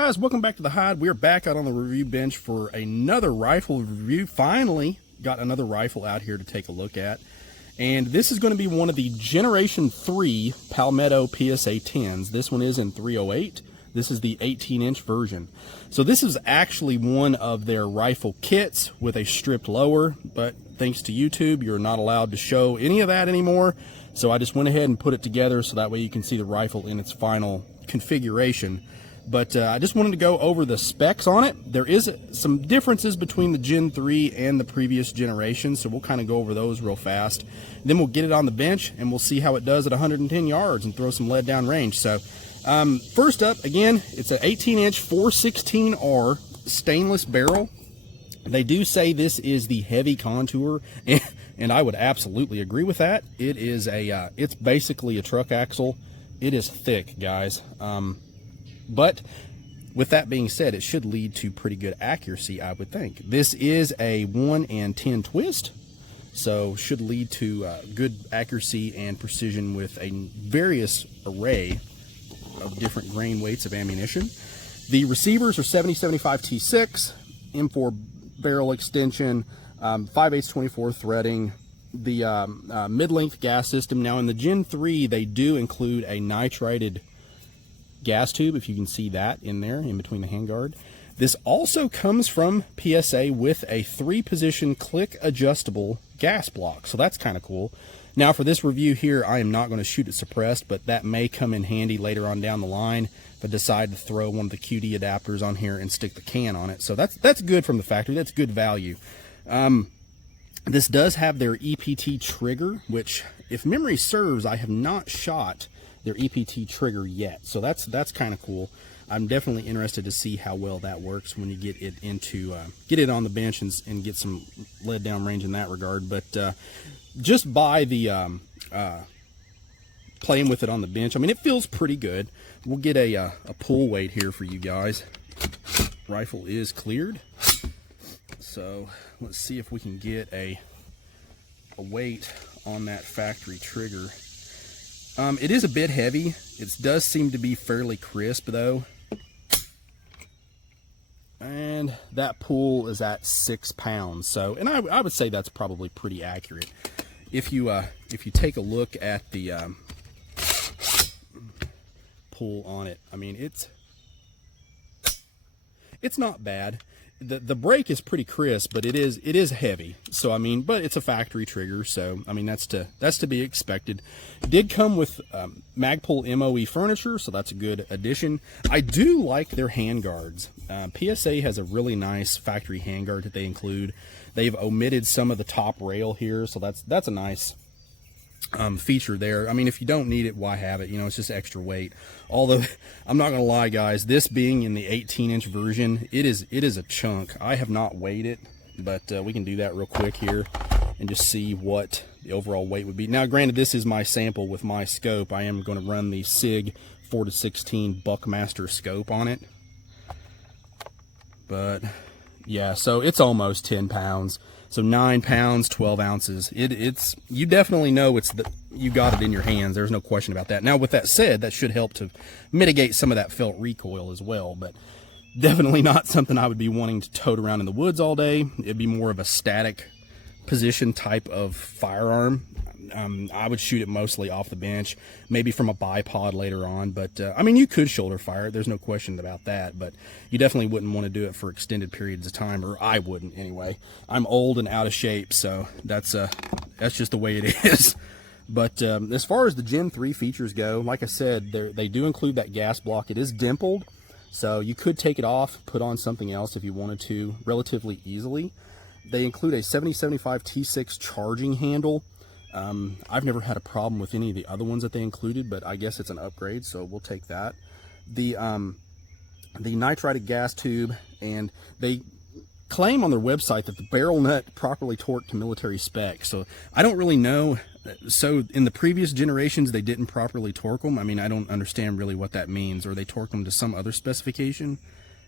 guys, welcome back to the Hide. We're back out on the review bench for another rifle review. Finally got another rifle out here to take a look at. And this is going to be one of the Generation 3 Palmetto PSA10s. This one is in 308. This is the 18-inch version. So this is actually one of their rifle kits with a stripped lower, but thanks to YouTube, you're not allowed to show any of that anymore. So I just went ahead and put it together so that way you can see the rifle in its final configuration. But I just wanted to go over the specs on it. There is some differences between the Gen 3 and the previous generation, so we'll kind of go over those real fast. Then we'll get it on the bench and we'll see how it does at 110 yards and throw some lead down range. So first up, again, it's an 18-inch 416R stainless barrel. They do say this is the heavy contour, and I would absolutely agree with that. It is a, it's basically a truck axle. It is thick, guys. But with that being said, it should lead to pretty good accuracy, I would think. This is a 1 and 10 twist, so should lead to good accuracy and precision with a various array of different grain weights of ammunition. The receivers are 70-75 T6, M4 barrel extension, 5/8 24 threading, the mid-length gas system. Now in the Gen 3, they do include a nitrated gas tube, if you can see that in there in between the handguard. This also comes from PSA with a 3-position click adjustable gas block, so that's kind of cool. Now for this review here, I am not going to shoot it suppressed, but that may come in handy later on down the line if I decide to throw one of the QD adapters on here and stick the can on it. So that's good from the factory. That's good value. This does have their EPT trigger, which, if memory serves, I have not shot their EPT trigger yet, so that's kind of cool. I'm definitely interested to see how well that works when you get it into get it on the bench and get some lead down range in that regard. But just by the playing with it on the bench, I mean, it feels pretty good. We'll get a pull weight here for you guys. Rifle is cleared, so let's see if we can get a weight on that factory trigger. It is a bit heavy. It does seem to be fairly crisp though. And that pull is at 6 pounds. So, and I would say that's probably pretty accurate. If you take a look at the pull on it, I mean, it's not bad. The break is pretty crisp, but it is heavy. So I mean, but it's a factory trigger, so I mean that's to be expected. It did come with Magpul MOE furniture, so that's a good addition. I do like their handguards. PSA has a really nice factory handguard that they include. They've omitted some of the top rail here, so that's a nice feature there. I mean, if you don't need it, why have it? You know, it's just extra weight. Although I'm not gonna lie, guys, this being in the 18-inch version, it is a chunk. I have not weighed it, but we can do that real quick here and just see what the overall weight would be. Now granted, this is my sample with my scope. I am going to run the SIG 4-16 Buckmaster scope on it, but yeah, so it's almost 10 pounds. So 9 pounds, 12 ounces. It's you definitely know you got it in your hands. There's no question about that. Now, with that said, that should help to mitigate some of that felt recoil as well. But definitely not something I would be wanting to tote around in the woods all day. It'd be more of a static position type of firearm. I would shoot it mostly off the bench, maybe from a bipod later on. But I mean, you could shoulder fire it. There's no question about that. But you definitely wouldn't want to do it for extended periods of time, or I wouldn't anyway. I'm old and out of shape, so that's just the way it is. But as far as the Gen 3 features go, like I said, they do include that gas block. It is dimpled, so you could take it off, put on something else if you wanted to, relatively easily. They include a 70-75 T6 charging handle. I've never had a problem with any of the other ones that they included, but I guess it's an upgrade, so we'll take that. The nitrated gas tube, and they claim on their website that the barrel nut properly torqued to military spec. So I don't really know. So in the previous generations, they didn't properly torque them. I mean, I don't understand really what that means, or they torqued them to some other specification.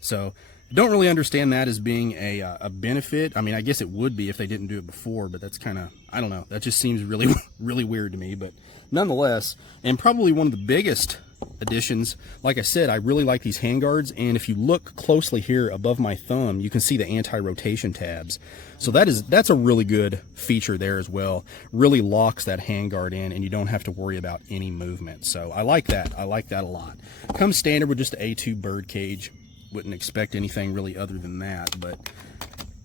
So don't really understand that as being a benefit. I mean, I guess it would be if they didn't do it before, but that's kind of, I don't know. That just seems really, really weird to me. But nonetheless, and probably one of the biggest additions. Like I said, I really like these handguards, and if you look closely here above my thumb, you can see the anti-rotation tabs. So that's a really good feature there as well. Really locks that handguard in, and you don't have to worry about any movement. So I like that. I like that a lot. Comes standard with just an A2 bird cage. Wouldn't expect anything really other than that, but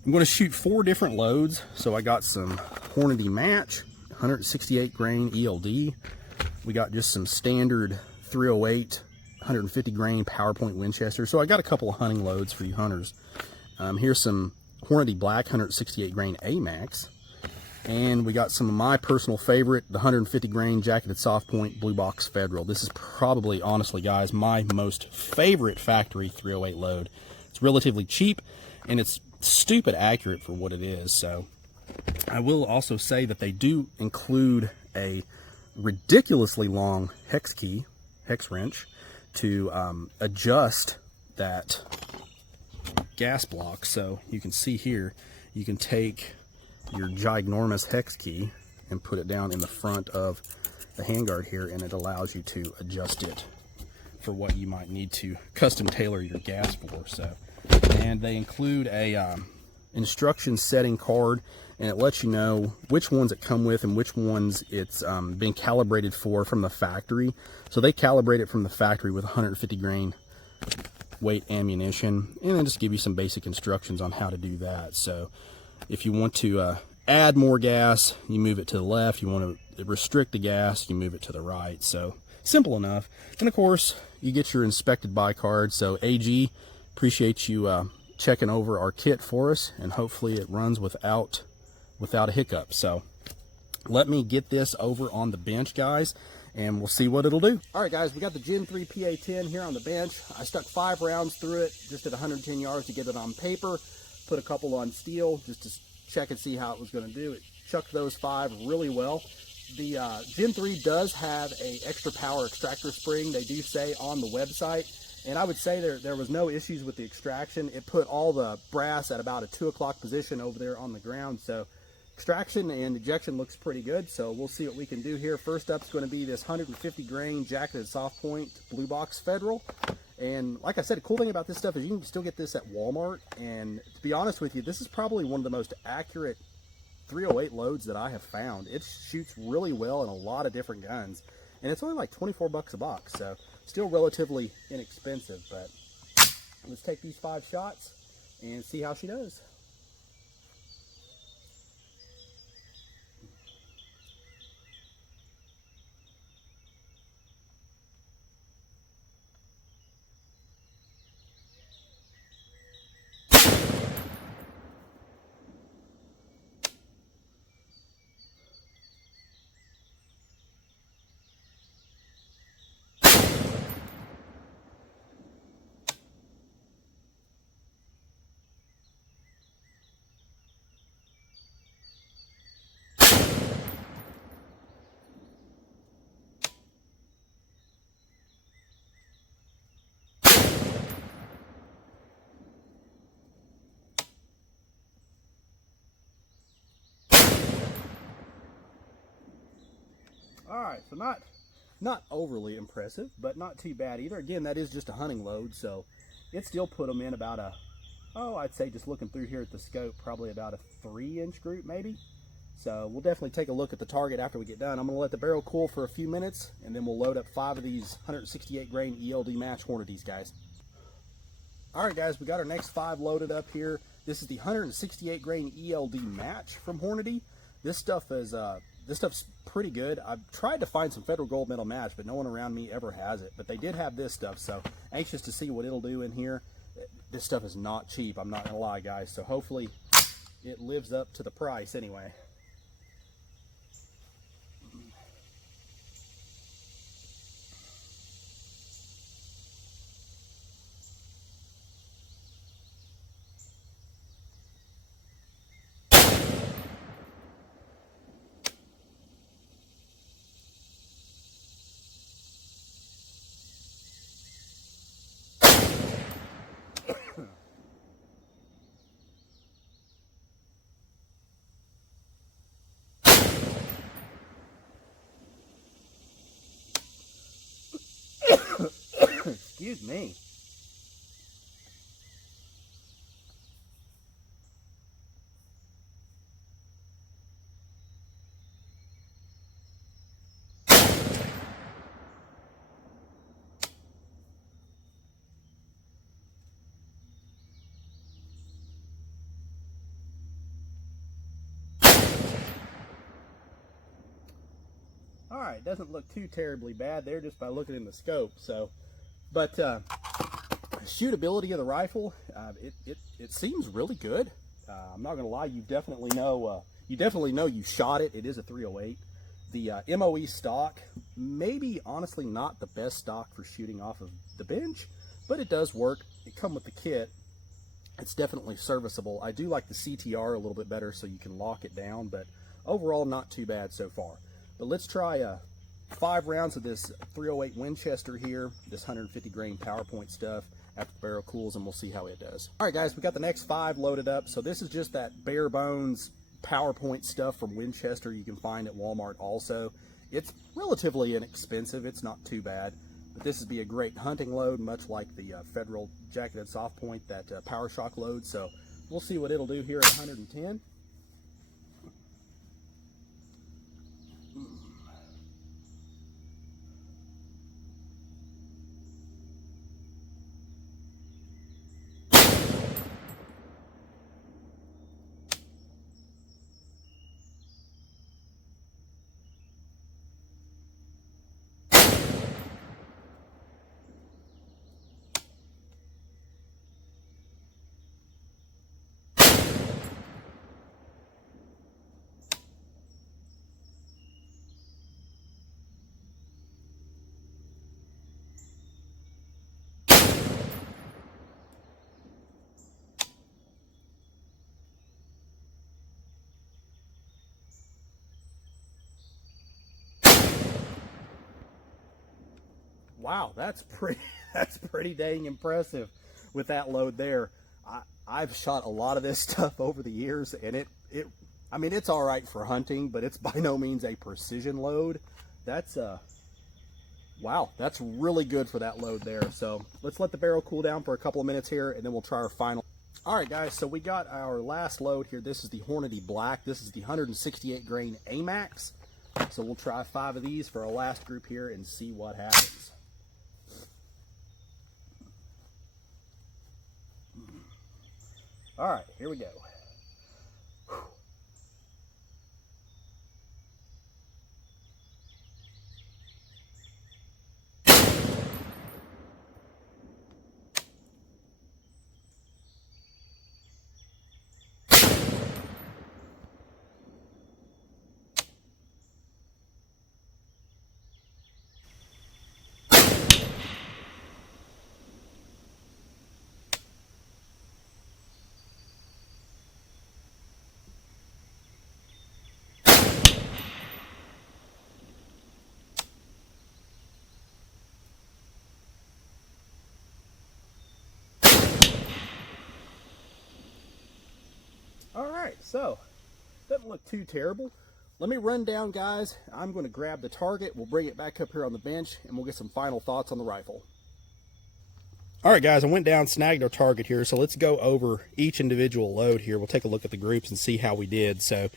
I'm going to shoot 4 different loads. So I got some Hornady match, 168 grain ELD. We got just some standard 308, 150 grain PowerPoint Winchester. So I got a couple of hunting loads for you hunters. Here's some Hornady Black 168 grain AMAX. And we got some of my personal favorite, the 150 grain jacketed soft point Blue Box Federal. This is probably, honestly guys, my most favorite factory 308 load. It's relatively cheap, and it's stupid accurate for what it is. So I will also say that they do include a ridiculously long hex wrench to adjust that gas block. So you can see here, you can take your ginormous hex key and put it down in the front of the handguard here, and it allows you to adjust it for what you might need to custom tailor your gas for. So, and they include a instruction setting card, and it lets you know which ones it come with and which ones it's been calibrated for from the factory. So they calibrate it from the factory with 150 grain weight ammunition, and then just give you some basic instructions on how to do that. So if you want to add more gas, you move it to the left. You want to restrict the gas, you move it to the right. So simple enough. And of course, you get your inspected by card. So AG, appreciate you checking over our kit for us, and hopefully it runs without a hiccup. So let me get this over on the bench, guys, and we'll see what it'll do. All right, guys, we got the Gen 3 PA10 here on the bench. I stuck 5 rounds through it just at 110 yards to get it on paper. Put a couple on steel just to check and see how it was going to do. It chucked those 5 really well. The Gen 3 does have a extra power extractor spring, they do say on the website, and I would say there was no issues with the extraction. It put all the brass at about a 2 o'clock position over there on the ground, so extraction and ejection looks pretty good. So we'll see what we can do here. First up is going to be this 150 grain jacketed soft point Blue Box Federal. And like I said, the cool thing about this stuff is you can still get this at Walmart. And to be honest with you, this is probably one of the most accurate 308 loads that I have found. It shoots really well in a lot of different guns. And it's only like 24 bucks a box. So still relatively inexpensive. But let's take these 5 shots and see how she does. All right, so not overly impressive, but not too bad either. Again, that is just a hunting load, so it still put them in about a, I'd say just looking through here at the scope, probably about a 3-inch group maybe. So we'll definitely take a look at the target after we get done. I'm going to let the barrel cool for a few minutes, and then we'll load up 5 of these 168 grain ELD match Hornadys, guys. All right, guys, we got our next 5 loaded up here. This is the 168 grain ELD match from Hornady. This stuff's pretty good. I've tried to find some Federal Gold Medal match, but no one around me ever has it. But they did have this stuff, so anxious to see what it'll do in here. This stuff is not cheap, I'm not gonna lie, guys. So hopefully it lives up to the price anyway. Excuse me. All right, doesn't look too terribly bad there just by looking in the scope. So, but shootability of the rifle, it seems really good. I'm not gonna lie, you definitely know you shot it. It is a 308. The MOE stock, maybe honestly not the best stock for shooting off of the bench, but it does work. It come with the kit. It's definitely serviceable. I do like the CTR a little bit better, so you can lock it down, but overall not too bad so far. But let's try 5 rounds of this 308 Winchester here, this 150 grain PowerPoint stuff after the barrel cools, and we'll see how it does. All right, guys, we got the next 5 loaded up. So this is just that bare bones PowerPoint stuff from Winchester you can find at Walmart also. It's relatively inexpensive. It's not too bad. But this would be a great hunting load, much like the Federal Jacketed Soft Point, that Power Shock load. So we'll see what it'll do here at 110. Wow, that's pretty dang impressive with that load there. I've shot a lot of this stuff over the years, and I mean, it's all right for hunting, but it's by no means a precision load. That's wow, that's really good for that load there. So let's let the barrel cool down for a couple of minutes here, and then we'll try our final. All right, guys, so we got our last load here. This is the Hornady Black. This is the 168 grain AMAX. So we'll try 5 of these for our last group here and see what happens. All right, here we go. All right, so doesn't look too terrible. Let me run down, guys. I'm going to grab the target. We'll bring it back up here on the bench, and we'll get some final thoughts on the rifle. All right, guys, I went down, snagged our target here, so let's go over each individual load here. We'll take a look at the groups and see how we did. So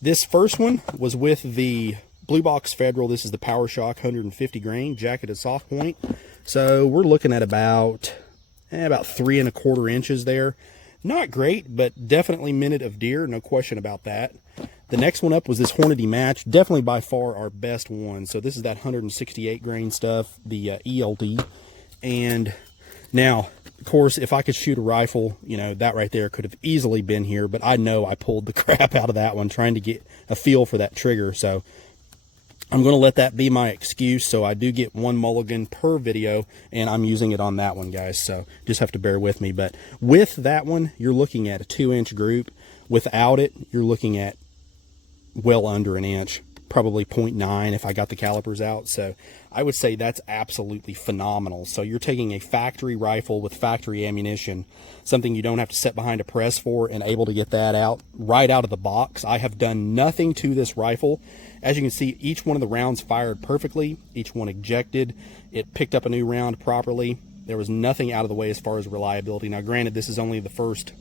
this first one was with the Blue Box Federal. This is the Power Shock 150 grain jacketed soft point. So we're looking at about 3 1/4 inches there. Not great, but definitely minute of deer, no question about that. The next one up was this Hornady Match, definitely by far our best one. So this is that 168 grain stuff, the ELD. And now, of course, if I could shoot a rifle, you know, that right there could have easily been here, but I know I pulled the crap out of that one trying to get a feel for that trigger. So I'm going to let that be my excuse. So I do get 1 mulligan per video, and I'm using it on that one, guys. So just have to bear with me. But with that one, you're looking at a 2-inch group. Without it, you're looking at well under an inch, probably 0.9 if I got the calipers out. So I would say that's absolutely phenomenal. So you're taking a factory rifle with factory ammunition, something you don't have to sit behind a press for, and able to get that out right out of the box. I have done nothing to this rifle. As you can see, each one of the rounds fired perfectly, each one ejected. It picked up a new round properly. There was nothing out of the way as far as reliability. Now, granted, this is only the first,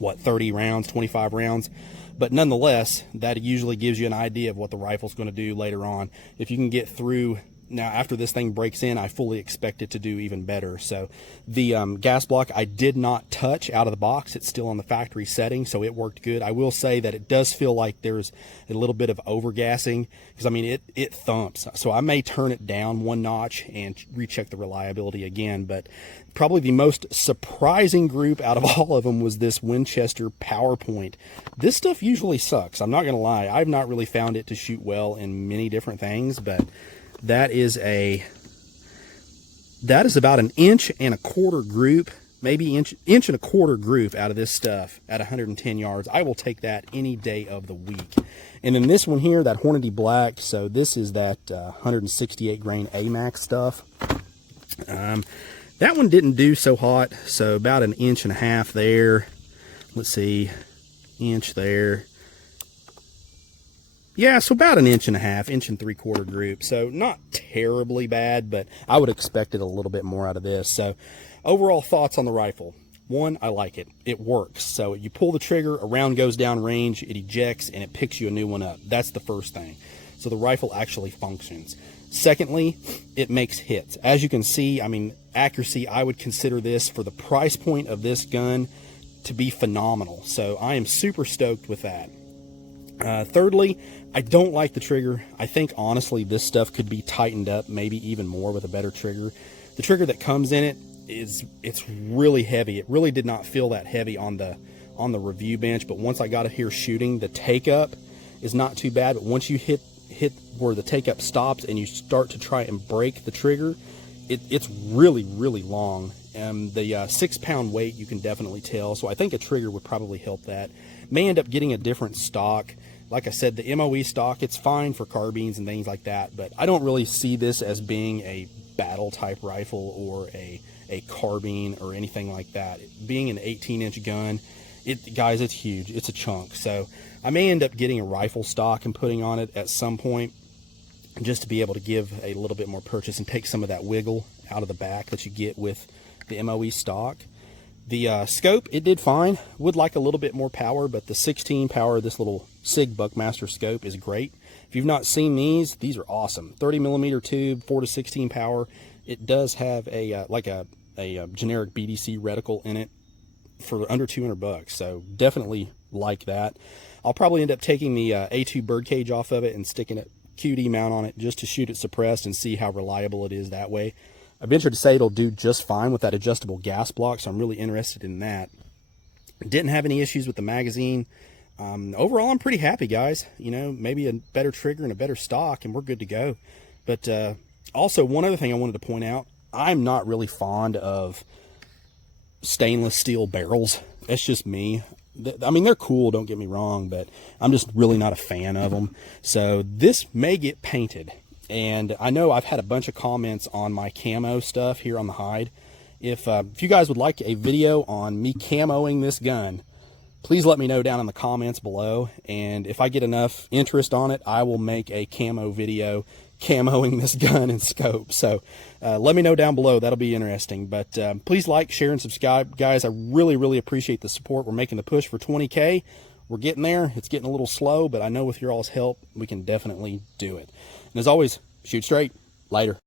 30 rounds, 25 rounds, but nonetheless, that usually gives you an idea of what the rifle's going to do later on. If you can get through. Now, after this thing breaks in, I fully expect it to do even better. So the gas block I did not touch out of the box. It's still on the factory setting, so it worked good. I will say that it does feel like there's a little bit of overgassing, because I mean it thumps. So I may turn it down one notch and recheck the reliability again. But probably the most surprising group out of all of them was this Winchester PowerPoint. This stuff usually sucks. I'm not going to lie. I've not really found it to shoot well in many different things, but that is about an 1.25 inch group, maybe inch and a quarter group out of this stuff at 110 yards. I will take that any day of the week. And then this one here, that Hornady Black, so this is that 168 grain AMAX stuff. That one didn't do so hot, so about an 1.5 inches there. Let's see, inch there. Yeah, so about an 1.5 inches, 1.75 inch group. So not terribly bad, but I would expect it a little bit more out of this. So overall thoughts on the rifle. One, I like it. It works. So you pull the trigger, a round goes down range, it ejects, and it picks you a new one up. That's the first thing. So the rifle actually functions. Secondly, it makes hits. As you can see, I mean, accuracy, I would consider this, for the price point of this gun, to be phenomenal. So I am super stoked with that. Thirdly, I don't like the trigger. I think honestly this stuff could be tightened up maybe even more with a better trigger. The trigger that comes in it it's really heavy. It really did not feel that heavy on the review bench, but once I got it here shooting, the take up is not too bad. But once you hit where the take up stops and you start to try and break the trigger, it's really long. And the 6 pound weight, you can definitely tell. So I think a trigger would probably help that. May end up getting a different stock. Like I said, the MOE stock, it's fine for carbines and things like that, but I don't really see this as being a battle type rifle or a carbine or anything like that. Being an 18-inch gun, guys, it's huge. It's a chunk. So I may end up getting a rifle stock and putting on it at some point, just to be able to give a little bit more purchase and take some of that wiggle out of the back that you get with the MOE stock. The scope, it did fine. Would like a little bit more power, but the 16 power, this little SIG Buckmaster scope is great. If you've not seen these are awesome. 30mm tube, 4 to 16 power. It does have a generic BDC reticle in it for under $200, so definitely like that. I'll probably end up taking the A2 birdcage off of it and sticking a QD mount on it just to shoot it suppressed and see how reliable it is that way. I venture to say it'll do just fine with that adjustable gas block, so I'm really interested in that. Didn't have any issues with the magazine. Overall, I'm pretty happy, guys. You know, maybe a better trigger and a better stock, and we're good to go. But also, one other thing I wanted to point out, I'm not really fond of stainless steel barrels. That's just me. I mean, they're cool, don't get me wrong, but I'm just really not a fan of them. So this may get painted. And I know I've had a bunch of comments on my camo stuff here on the hide. If you guys would like a video on me camoing this gun, please let me know down in the comments below. And if I get enough interest on it, I will make a camo video camoing this gun and scope. So let me know down below. That'll be interesting. But please like, share, and subscribe. Guys, I really appreciate the support. We're making the push for 20K. We're getting there. It's getting a little slow, but I know with your all's help, we can definitely do it. And as always, shoot straight. Later.